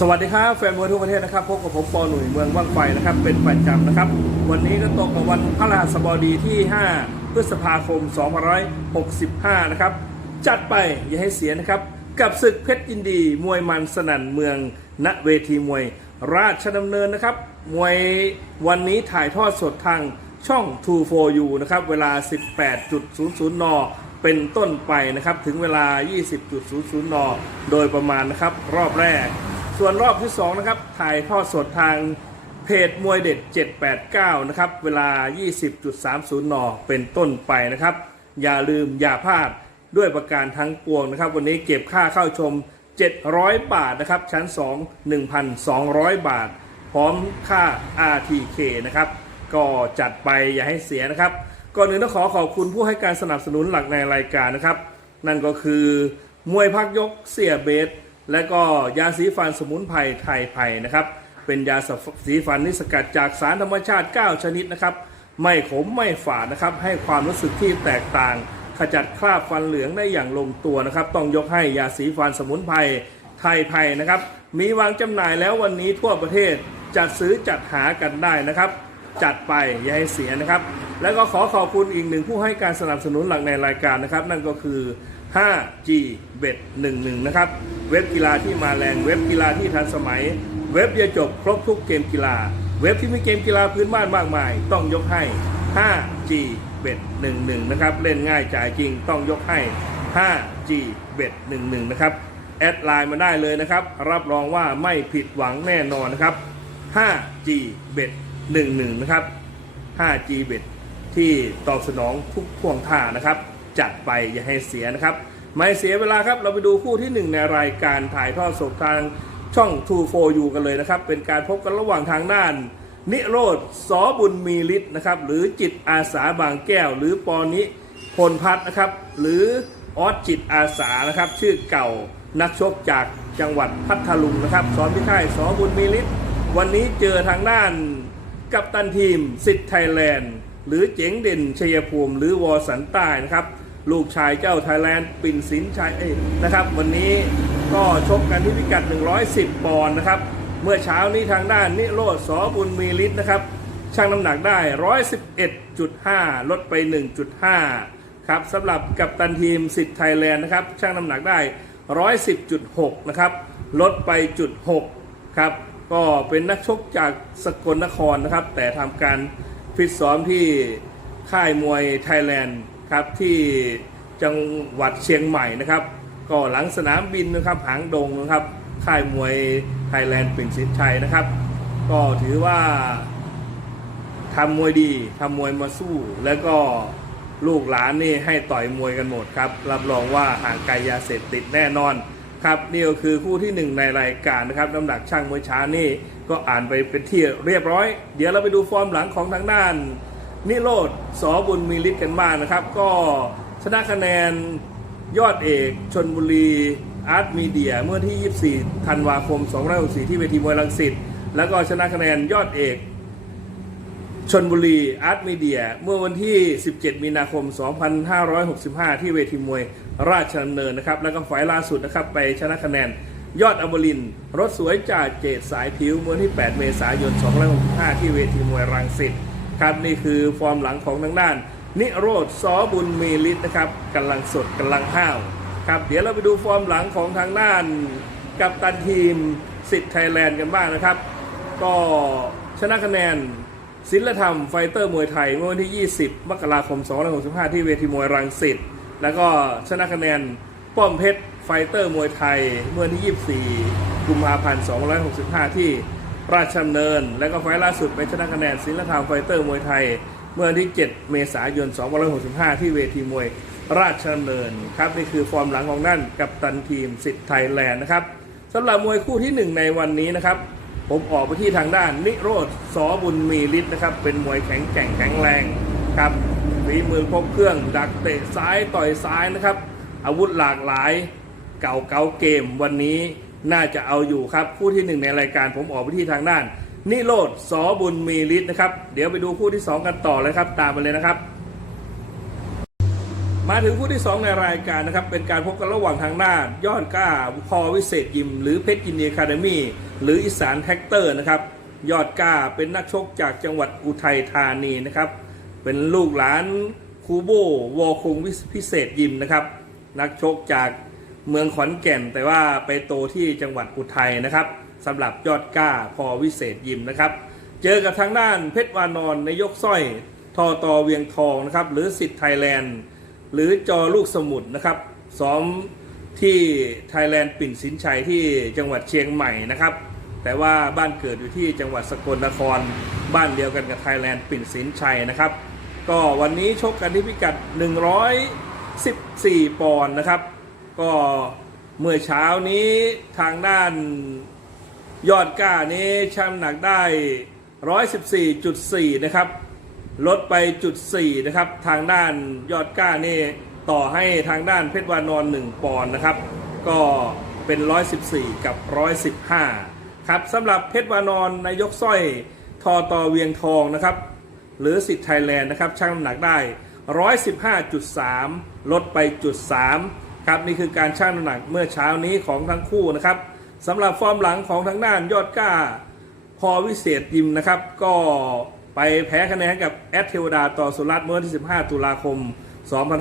สวัสดีครับแฟนมวยทั่วประเทศนะครับพบกับผมปอหนุ่ยเมืองว่างไฟนะครับ เป็นประจำนะครับ วันนี้ก็ตรงกับวันพระรหัสบดีที่ 5 พฤษภาคม 2565 นะครับ จัดไปอย่าให้เสียนะครับ กับศึกเพชรยินดีมวยมันสนั่นเมืองณเวทีมวย ราชดำเนินนะครับ มวยวันนี้ถ่ายทอดสดทางช่อง 2 4 u นะครับ เวลา 18.00 นเป็นต้นไปนะครับ ถึงเวลา 20.00 น โดยประมาณนะครับ รอบแรก ส่วนรอบที่ 2 นะครับ ถ่ายทอดสดทางเพจมวยเด็ด 789 นะครับ เวลา 20.30 น เป็นต้นไปนะครับ อย่าลืมอย่าพลาดด้วยประการทั้งปวงนะครับ วันนี้เก็บค่าเข้าชม 700 บาทนะครับ ชั้น 2 1,200 บาท พร้อมค่า RTK นะครับ ก็จัดไปอย่าให้เสียนะครับ ก่อนอื่นต้องขอขอบคุณผู้ให้การสนับสนุนหลักในรายการนะครับ นั่นก็คือมวยพักยกเสียเบส และก็ยาสีฟันสมุนไพรไทยไพรนะครับ เป็นยาสีฟันที่สกัดจากสารธรรมชาติ 9 ชนิดนะครับ ไม่ขมไม่ฝาดนะครับ ให้ความรู้สึกที่แตกต่าง ขจัดคราบฟันเหลืองได้อย่างลงตัวนะครับ ต้องยกให้ยาสีฟันสมุนไพรไทยไพรนะครับ มีวางจำหน่ายแล้ววันนี้ทั่วประเทศจัดซื้อจัดหากันได้นะครับ จัดไปอย่าให้เสียนะครับ แล้วก็ขอขอบคุณอีกหนึ่งผู้ให้การสนับสนุนหลักในรายการนะครับ นั่นก็คือ 5G Bet 11 นะครับ เว็บกีฬาที่มาแรงเว็บกีฬาที่ทันสมัย เว็บเดียวจบครบทุกเกมกีฬา เว็บที่มีเกมกีฬาพื้นบ้านมากมาย ต้องยกให้ 5G Bet 11 นะครับ เล่นง่ายจ่ายจริงต้องยกให้ 5G Bet 11 นะครับ แอดไลน์มาได้เลยนะครับ รับรองว่าไม่ผิดหวังแน่นอนนะครับ 5G Bet 11 นะครับ 5G Bet ที่ตอบสนองทุกพ่วงท่านะครับ จัดไปอย่าให้เสียนะครับ ไม่เสียเวลาครับ เราไปดูคู่ที่ 1 ในรายการถ่ายทอดสดทางช่อง2 4 u กันเลยนะครับ เป็นการพบกันระหว่างทางด้าน นิโรธสอบุญมีฤทธิ์นะครับ หรือจิตอาสาบางแก้ว หรือปอนิพลพัฒนะครับ หรือออสจิตอาสานะครับ ชื่อเก่านักชกจากจังหวัดพัทลุงนะครับสอนพิค่ายสอบุญมีฤทธิ์วันนี้เจอทางด้านกัปตันทีมสิทธิ์ไทยแลนด์ หรือเจ๋งเด่นชัยภูมิ หรือวอสันใต้นะครับ ลูกชายเจ้าไทยแลนด์ปิ่นสินชัยนะครับ วันนี้ก็ชกกันที่พิกัด 110 ปอนด์นะครับ เมื่อเช้านี้ทางด้านนิโรธสอบุญมีฤทธิ์นะครับชั่งน้ำหนักได้ 111.5 ลดไป 1.5 ครับสำหรับกัปตันทีมสิทธิ์ไทยแลนด์นะครับชั่งน้ำหนักได้ 110.6 นะครับ ลดไปจุด6ครับ ก็เป็นนักชกจากสกลนครนะครับ แต่ทำการฟิตซ้อมที่ค่ายมวยไทยแลนด์ ครับที่จังหวัดเชียงใหม่นะครับ ก็หลังสนามบินนะครับหางดงนะครับค่ายมวยไทยแลนด์ปิ่นสินชัยนะครับ ก็ถือว่าทำมวยดีทำมวยมาสู้ แล้วก็ลูกหลานนี่ให้ต่อยมวยกันหมดครับ รับรองว่าห่างไกลยาเสพติดแน่นอนครับนี่ก็คือคู่ที่หนึ่งในรายการนะครับน้ำหนักช่างมวยช้านี่ก็อ่านไปเป็นที่เรียบร้อย เดี๋ยวเราไปดูฟอร์มหลังของทางด้าน นิโรธสอบุญมีฤทธิ์กันบ้างนะครับ ก็ชนะคะแนนยอดเอกชนบุรีอาร์ตมีเดียเมื่อที่ 24 ธันวาคม 2564 ที่เวทีมวยรังสิตแล้วก็ชนะคะแนนยอดเอกชนบุรีอาร์ตมีเดียเมื่อวันที่ 17 มีนาคม 2565 ที่เวทีมวยราชดำเนินนะครับ แล้วก็ไฟล์ล่าสุดนะครับไปชนะคะแนนยอดอมริน รถสวยจ่าเจดสายผิวเมื่อวันที่ 8 เมษายน 2565 ที่เวทีมวยรังสิต ครับนี่คือฟอร์มหลังของทางด้าน นิโรธซอบุญมีฤทธิ์นะครับกำลังสดกำลังห้าวครับเดี๋ยวเราไปดูฟอร์มหลังของทางด้านกับตันทีมสิทธิ์ไทยแลนด์กันบ้างนะครับ ก็ชนะคะแนนศิลธรรมไฟเตอร์มวยไทยเมื่อวันที่ 20 มกราคม 2565 ที่เวทีมวยรังสิตแล้วก็ชนะคะแนนป้อมเพชรไฟเตอร์มวยไทยเมื่อวันที่ 24 กุมภาพันธ์ 2565 ที่ ราชดำเนิน แล้วก็ไฟล์ล่าสุดไปชนะคะแนนศิลธรรมไฟเตอร์มวยไทย เมื่อวันที่ 7 เมษายน 2565 ที่เวทีมวยราชดำเนินครับนี่คือฟอร์มหลังของนั่นกับตันทีมสิทธิ์ไทยแลนด์นะครับสำหรับมวยคู่ที่หนึ่งในวันนี้นะครับ ผมออกไปที่ทางด้านนิโรธสอบุญมีฤทธิ์นะครับ เป็นมวยแข็งแกร่งแข็งแรงครับฝีมือครบเครื่อง ดักเตะซ้ายต่อยซ้ายนะครับ อาวุธหลากหลายเก่าเก่าเกมวันนี้ น่าจะเอาอยู่ครับ คู่ที่หนึ่งในรายการผมออกไปที่ทางด้าน นิโรธสอบุญมีฤทธิ์นะครับ เดี๋ยวไปดูคู่ที่สองกันต่อเลยครับ ตามไปเลยนะครับ มาถึงคู่ที่ 2 ในรายการนะครับ เป็นการพบกันระหว่างทางหน้านยอดกล้าพอวิเศษยิม หรือเพชรยินดีคาเดมี่หรืออีสานแท็กเตอร์นะครับยอดกล้าเป็นนักชกจากจังหวัดอุทัยธานีนะครับ เป็นลูกหลานคูโบวอคงพิเศษยิมนะครับ นักชกจาก เมืองขอนแก่นแต่ว่าไปโตที่จังหวัดอุทัยนะครับสำหรับยอดกล้าพอวิเศษยิมนะครับ เจอกับทางด้านเพชรวานอนในยกสร้อยทอตอเวียงทองนะครับหรือสิทธิ์ไทยแลนด์ หรือจอลูกสมุทรนะครับซ้อมที่ไทยแลนด์ปิ่นสินชัยที่จังหวัดเชียงใหม่นะครับ แต่ว่าบ้านเกิดอยู่ที่จังหวัดสกลนคร บ้านเดียวกันกับไทยแลนด์ปิ่นสินชัยนะครับ ก็วันนี้ชกกันที่พิกัด 114 ปอนด์นะครับ ก็เมื่อเช้านี้ทางด้านยอดก้านี้ช่างหนักได้ 114.4 นะครับ ลดไปจุด4นะครับ ทางด้านยอดก้านี่ต่อให้ทางด้านเพชรวานอน 1 ปอนด์นะครับ ก็เป็น 114 กับ 115 ครับสำหรับเพชรวานอนนายกสร้อยทอตอเวียงทองนะครับ หรือสิทธิ์ไทยแลนด์นะครับช่างน้ำหนักได้ 115.3 ลดไปจุด3 ครับนี่คือการชั่งน้ำหนักเมื่อเช้านี้ของทั้งคู่นะครับสำหรับฟอร์มหลังของทางด้านยอดก้าพอวิเศษยิมนะครับ ก็ไปแพ้คะแนนกับแอดเทวดาต่อสุรัตน์เมื่อวันที่ 15 ตุลาคม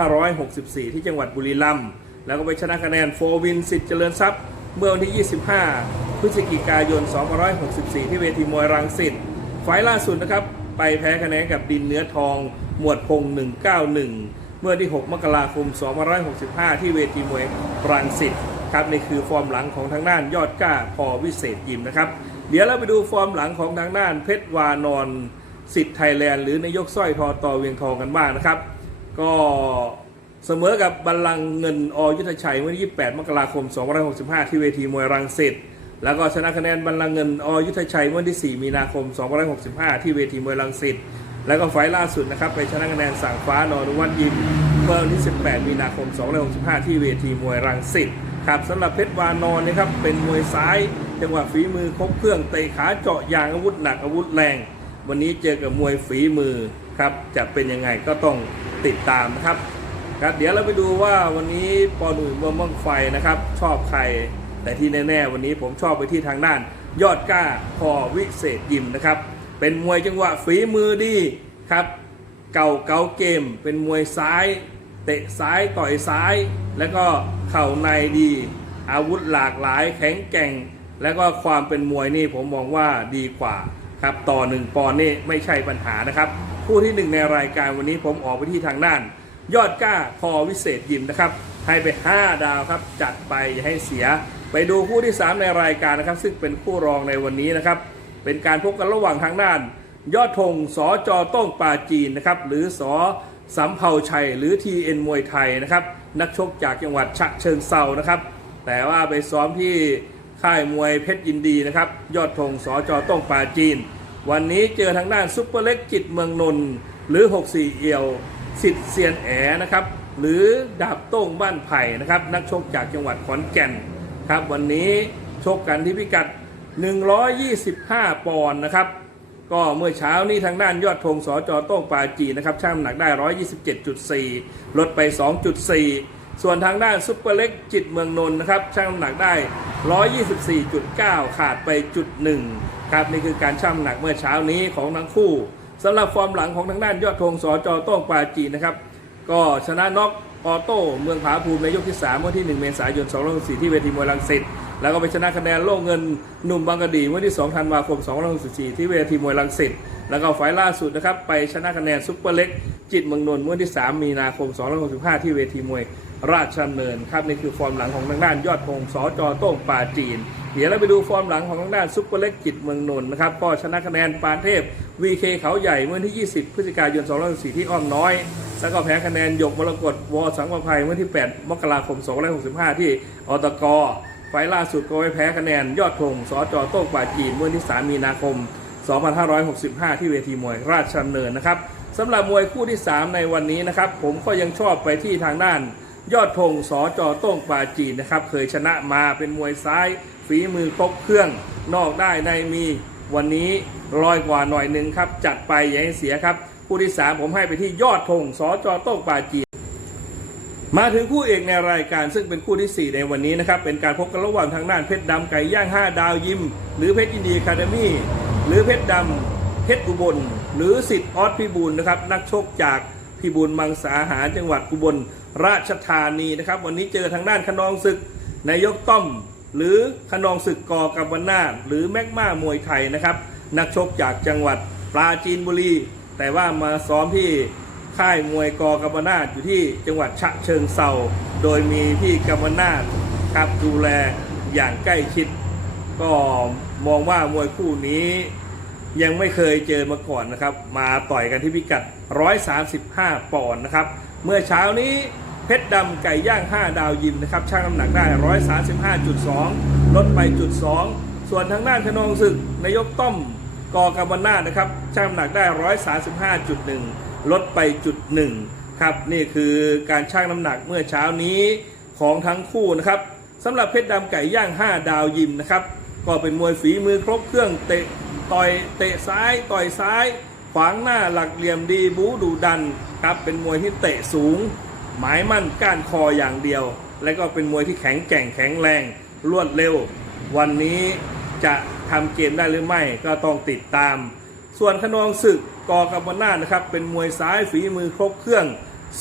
2564 ที่จังหวัดบุรีรัมย์แล้วก็ไปชนะคะแนนโฟวินสิทธิ์เจริญทรัพย์เมื่อวันที่ 25 พฤศจิกายน 2564 ที่เวทีมวยรังสิตไฟล์ล่าสุดนะครับ ไปแพ้คะแนนกับดินเนื้อทอง หมวดพง 191 เมื่อที่ 6 มกราคม 2565 ที่เวทีมวยรังสิตครับนี่คือฟอร์มหลังของทางด้านยอดกล้าพอวิเศษยิมนะครับ เดี๋ยวเราไปดูฟอร์มหลังของทางด้านเพชรวานอนสิทธิ์ไทยแลนด์หรือนายกสร้อยทอต่อเวียงทองกันบ้างนะครับ ก็เสมอกับบัลลังเงินอยุทธชัยเมื่อที่28 มกราคม 2565 ที่เวทีมวยรังสิตแล้วก็ชนะคะแนนบัลลังเงินอยุทธชัยเมื่อที่ 4 มีนาคม 2565 ที่เวทีมวยรังสิต แล้วก็ไฟล์ล่าสุดนะครับไปชนะคะแนนสั่งฟ้านอนุวัฒน์ยิมเมื่อวันที่ 18 มีนาคม 2565 ที่เวทีมวยรังสิตครับสำหรับเพชรวานอนนะครับเป็นมวยซ้าย จังหวะฝีมือครบเครื่องเตะขาเจาะยางอาวุธหนักอาวุธแรง วันนี้เจอกับมวยฝีมือครับจะเป็นยังไงก็ต้องติดตามนะครับครับ เดี๋ยวเราไปดูว่าวันนี้ปอนุ่ยเมืองบ้างไฟนะครับ ชอบใครแต่ที่แน่ ๆ วันนี้ผมชอบไปที่ทางด้าน ยอดกล้าพอวิเศษยิมนะครับ เป็นมวยจังหวะฝีมือดีครับ เก่าเก่าเกม เป็นมวยซ้าย เตะซ้ายต่อยซ้าย แล้วก็เข่าในดี อาวุธหลากหลายแข็งแกร่ง แล้วก็ความเป็นมวยนี่ผมมองว่าดีกว่าครับต่อหนึ่งปอนนี่ไม่ใช่ปัญหานะครับคู่ที่หนึ่งในรายการวันนี้ผมออกไปที่ทางด้าน ยอดกล้าพอวิเศษยิมนะครับ ให้ไป 5 ดาวครับ จัดไปอย่าให้เสีย ไปดูคู่ที่ 3 ในรายการนะครับ ซึ่งเป็นคู่รองในวันนี้นะครับ เป็นการพบกันระหว่างทางด้าน ยอดธงสอจอต้งปาจีนนะครับหรือสอสำเภาชัยหรือ TN มวยไทยนะครับนักชกจากจังหวัดฉะเชิงเซานะครับแต่ว่าไปซ้อมที่ค่ายมวยเพชรยินดีนะครับยอดธงสอจอต้งปาจีน วันนี้เจอทางด้านซุปเปอร์เล็กจิตเมืองนนท์หรือ 64 เอียวสิทธิ์เซียนแอนะครับหรือดาบโต้งบ้านไผ่นะครับนักชกจากจังหวัดขอนแก่นครับวันนี้ชกกันที่พิกัด 125 ปอนด์นะครับ ก็เมื่อเช้านี้ทางด้านยอดธงสจโต้งปาจีนะครับช่างน้ำหนักได้ 127.4 ลดไป 2.4 ส่วนทางด้านซุปเปอร์เล็กจิตเมืองนนท์นะครับช่างน้ำหนักได้ 124.9 ขาดไปจุดหนึ่งครับนี่คือการช่างน้ำหนักเมื่อเช้านี้ของทั้งคู่สำหรับฟอร์มหลังของทางด้านยอดธงสจโต้งปาจีนะครับ ก็ชนะน็อกออโต้เมืองผาภูมิในยกที่3เมื่อที่ 1 เมษายน2564ที่เวทีมวยรังสิต แล้วก็ไปชนะคะแนนโล่เงินหนุ่มบางกะดีเมื่อที่2ธันวาคม2564ที่เวทีมวยรังสิตแล้วก็ไฟล์ล่าสุดนะครับไปชนะคะแนนซุปเปอร์เล็ก จิตเมืองนนท์เมื่อที่ 3 มีนาคม2565ที่เวทีมวยราชดำเนินครับนี่คือฟอร์มหลังของทางด้านยอดธงสจโต้งปาจีน เดี๋ยวเราไปดูฟอร์มหลังของทางด้านซุปเปอร์เล็กจิตเมืองนนท์นะครับก็ชนะคะแนนปานเทพ VK เขาใหญ่เมื่อที่ 20 พฤศจิกายน2564ที่อ้อมน้อยแล้วก็แพ้คะแนนหยกมรกตวอสังประภัยเมื่อที่ 8 มกราคม2565ที่อตก ไฟล่าสุดก็ไปแพ้คะแนน ยอดธงสจโต้งป่าจีนเมื่อที่ 3 มีนาคม 2565 ที่เวทีมวยราชดำเนินนะครับสำหรับมวยคู่ที่ 3 ในวันนี้นะครับ ผมก็ยังชอบไปที่ทางด้าน ยอดธงสจโต้งป่าจีนนะครับ เคยชนะมาเป็นมวยซ้าย ฝีมือครบเครื่อง นอกได้ในมีวันนี้ลอยกว่าหน่อยหนึ่งครับ จัดไปอย่าให้เสียครับ คู่ที่ 3 ผมให้ไปที่ยอดธงสจโต้งป่าจีน มาถึงคู่เอกในรายการซึ่งเป็นคู่ทีสี่ 4 ในวันนี้นะครับ เป็นการพบกันระหว่างทางด้านเพชรดำไก่ย่าง 5 ดาวยิม หรือเพชรอินดีคาเดมี่หรือเพชรดำเพชรอุบล หรือสิทธิ์ออสพิบูลนะครับ นักชกจากพิบูลมังสาหารจังหวัดอุบลราชธานีนะครับ วันนี้เจอทางด้านขนองศึกนายกต้อม หรือขนองศึกกอกัมปนาทหรือแมกมามวยไทยนะครับนักชกจากจังหวัดปราจีนบุรี แต่ว่ามาซ้อมที่ ค่ายมวยกอกำมนาดอยู่ที่จังหวัดฉะเชิงเซาโดยมีพี่กำมนาดครับดูแลอย่างใกล้ชิด ก็มองว่ามวยคู่นี้ยังไม่เคยเจอมาก่อนนะครับ มาต่อยกันที่พิกัด 135 ปอนด์นะครับ เมื่อเช้านี้เพชรดำไก่ย่าง 5 ดาวยิมนะครับช่างน้ำหนักได้ 135.2 ลดไปจุด 2 ส่วนทางด้านขนองศึกนายกต้อมกอกำมนาดนะครับช่างน้ำหนักได้ 135.1 ลดไปจุดหนึ่งครับนี่คือการชั่งน้ำหนักเมื่อเช้านี้ของทั้งคู่นะครับสำหรับเพชรดำไก่ย่าง 5 ดาวยิมนะครับก็เป็นมวยฝีมือครบเครื่องเตะต่อยเตะซ้ายต่อยซ้าย ขวางหน้าหลักเหลี่ยมดีบูดูดันครับเป็นมวยที่เตะสูง หมายมั่นก้านคออย่างเดียว และก็เป็นมวยที่แข็งแกร่งแข็งแรง รวดเร็ว วันนี้จะทำเกมได้หรือไม่ก็ต้องติดตาม ส่วนขนองศึกกอกำมนานะครับ เป็นมวยซ้ายฝีมือครบเครื่อง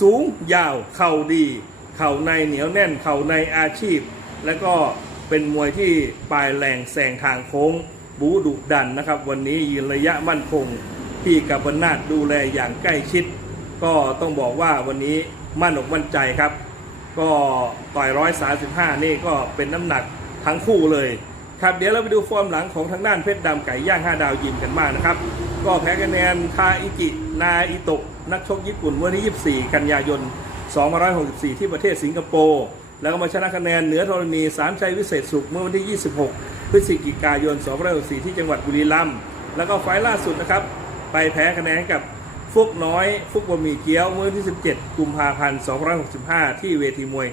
สูงยาวเข่าดี เข่าในเหนียวแน่น เข่าในอาชีพ และก็เป็นมวยที่ปลายแรงแซงทางโค้ง บูดุดันนะครับ วันนี้ยืนระยะมั่นคงที่กับบนาทดูแลอย่างใกล้ชิด ก็ต้องบอกว่าวันนี้มั่นอกมั่นใจครับ ก็ต่อย135นี่ก็เป็นน้ำหนักทั้งคู่เลย ครับเดี๋ยวเราไปดูฟอร์มหลังของทางด้านเพชรดำไก่ย่าง 5 ดาวยิมกันบ้างนะครับ ก็แพ้คะแนนทาอิจินาอิโตะนักชกญี่ปุ่นวันที่ 24 กันยายน 2564 ที่ประเทศสิงคโปร์แล้วก็มาชนะคะแนนเหนือธรณีสามชัยวิเศษสุขเมื่อวันที่ 26 พฤศจิกายน 2564 ที่จังหวัดบุรีรัมย์แล้วก็ไฟล์ล่าสุดนะครับ ไปแพ้คะแนนกับฟุกน้อย ฟุกบะหมี่เกี๊ยวเมื่อวันที่ 17 กุมภาพันธ์ 2565 ที่เวทีมวย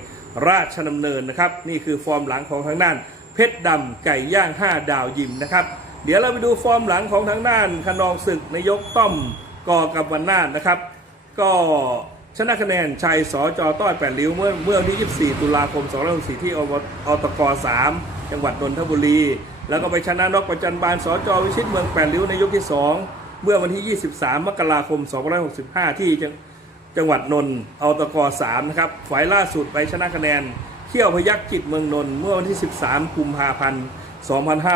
ราชดำเนินนะครับ นี่คือฟอร์มหลังของทางด้าน เพชรดำไก่ย่าง 5 ดาวยิมนะครับ เดี๋ยวเราไปดูฟอร์มหลังของทางด้านคนนองศึกนายกต้อมกอกับวันนาถนะครับ ก็ชนะคะแนนชัยสอจอต้อยแปดริ้วเมื่อเมื่อวันที่ 24 ตุลาคม2564ที่อบอตก3จังหวัดนนทบุรี แล้วก็ไปชนะนกประจันบานสอจอวิชิตเมืองแปดริ้วในยกที่ 2 เมื่อวันที่ 23 มกราคม 2565 ที่จังจังหวัดนนท์อตก3นะครับฝ่ายล่าสุดไปชนะคะแนน เขี้ยวพยักจิตเมืองนนท์เมื่อวันที่ 13 กุมภาพันธ์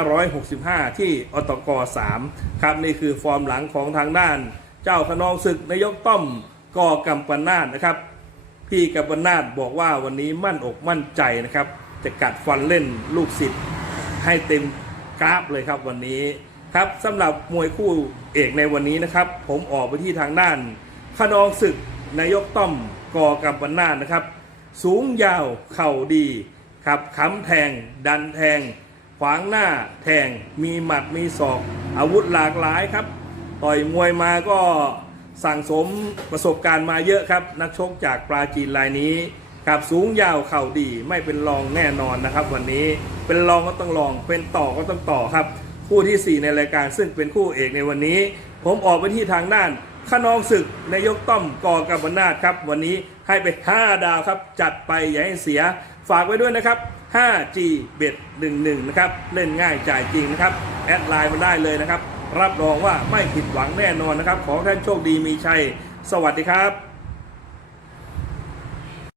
2565 ที่อตก 3 ครับนี่คือฟอร์มหลังของทางด้าน เจ้าขนองศึกนายกต้อมกอกัมปนาตนะครับ พี่กัมปนาตบอกว่าวันนี้มั่นอกมั่นใจนะครับ จะกัดฟันเล่นลูกศิษย์ให้เต็มกราฟเลยครับวันนี้ครับสำหรับมวยคู่เอกในวันนี้นะครับ ผมออกไปที่ทางด้านขนองศึกนายกต้อมกอกัมปนาตนะครับ สูงยาวเข่าดีครับค้ำแทง ดันแทง ขวางหน้าแทง มีหมัดมีศอก อาวุธหลากหลายครับ ต่อยมวยมาก็สั่งสมประสบการณ์มาเยอะครับ นักชกจากปราจีนรายนี้ครับสูงยาวเข่าดีไม่เป็นรองแน่นอนนะครับ วันนี้เป็นรองก็ต้องรอง เป็นต่อก็ต้องต่อครับ คู่ทีสี่4 ในรายการซึ่งเป็นคู่เอกในวันนี้ ผมออกไปที่ทางด้านขนองศึกนายกต้อมกอกับบนาทครับ วันนี้ ให้ไป 5 ดาวครับ จัดไปอย่าให้เสีย ฝากไว้ด้วยนะครับ 5G เบ็ด11 นะครับ เล่นง่ายจ่ายจริงนะครับ แอดไลน์มาได้เลยนะครับ รับรองว่าไม่ผิดหวังแน่นอนนะครับ ขอท่านโชคดีมีชัย สวัสดีครับ